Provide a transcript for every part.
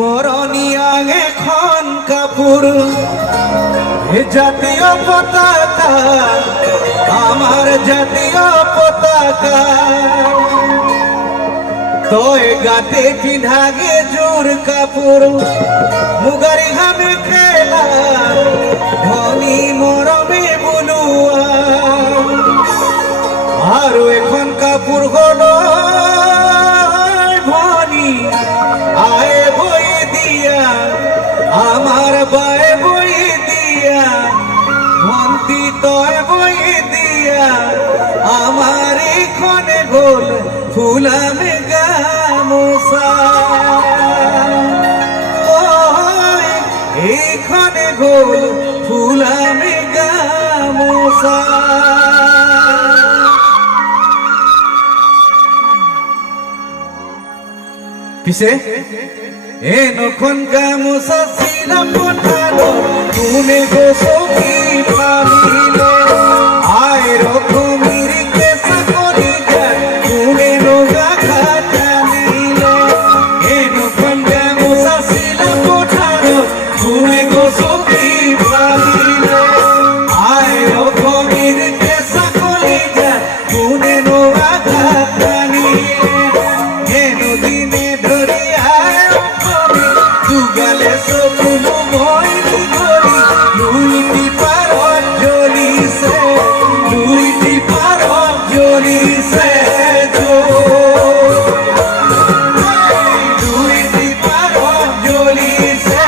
বরণিয়া এখন কাপুর জাতীয় পতাকা আমার জাতীয় পতাকা তোয় গাতে পিন্ধাগে জোর কাপুর মুগারি হামে খেলা ধনী মরমে বুলুয়া আর এখন কাপুর হলো ভনি আয়ে বই দিয়া আমার বায়ে বই দিয়া ভন্তি তয় বই দিয়া আমার এখানে গোল ফুলামে গামোসা এখানে গোল ফুলামে গামোসা পিছে নখন গামোসা ছিলাম পঠালো তুমি গো সখী পালিলে আয় রকমের কেসা করি যায় তুমি নোগা খাটালিলে নখন গামোসা ছিলাম পঠালো তুমি গো সখী পালিলে আয় রকমের কেসা করি যায় তুমি নোগা খাটালিলে দিনে ধরে আয় দুগালে সপুন মই ধরি দুইটি পার জ্বলিছে দুইটি পার জ্বলিছে দুইটি পার জ্বলিছে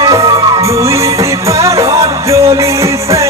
দুইটি পার জ্বলিছে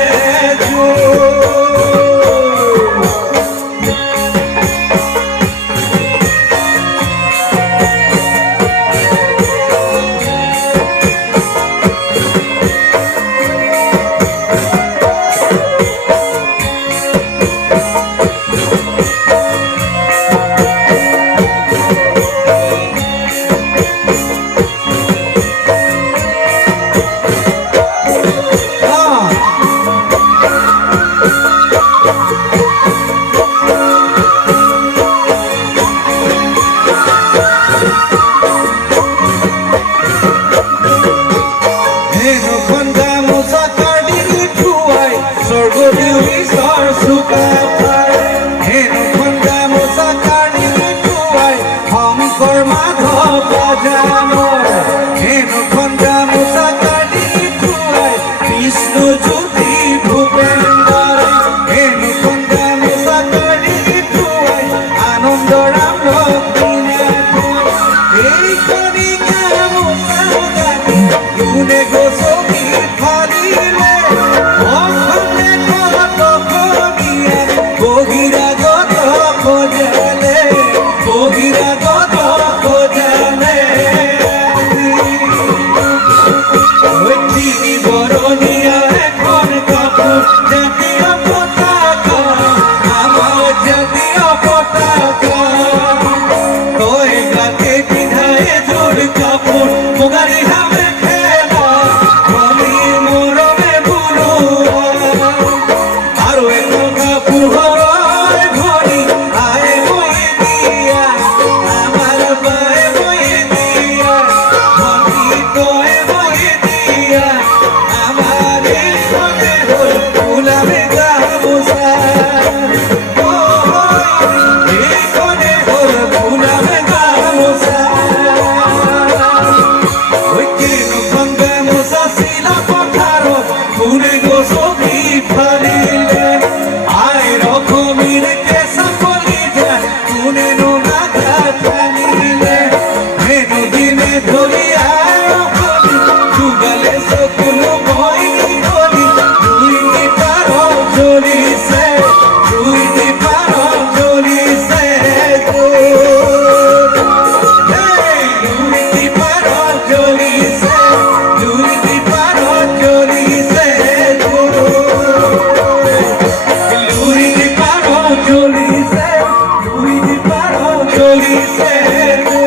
Choli se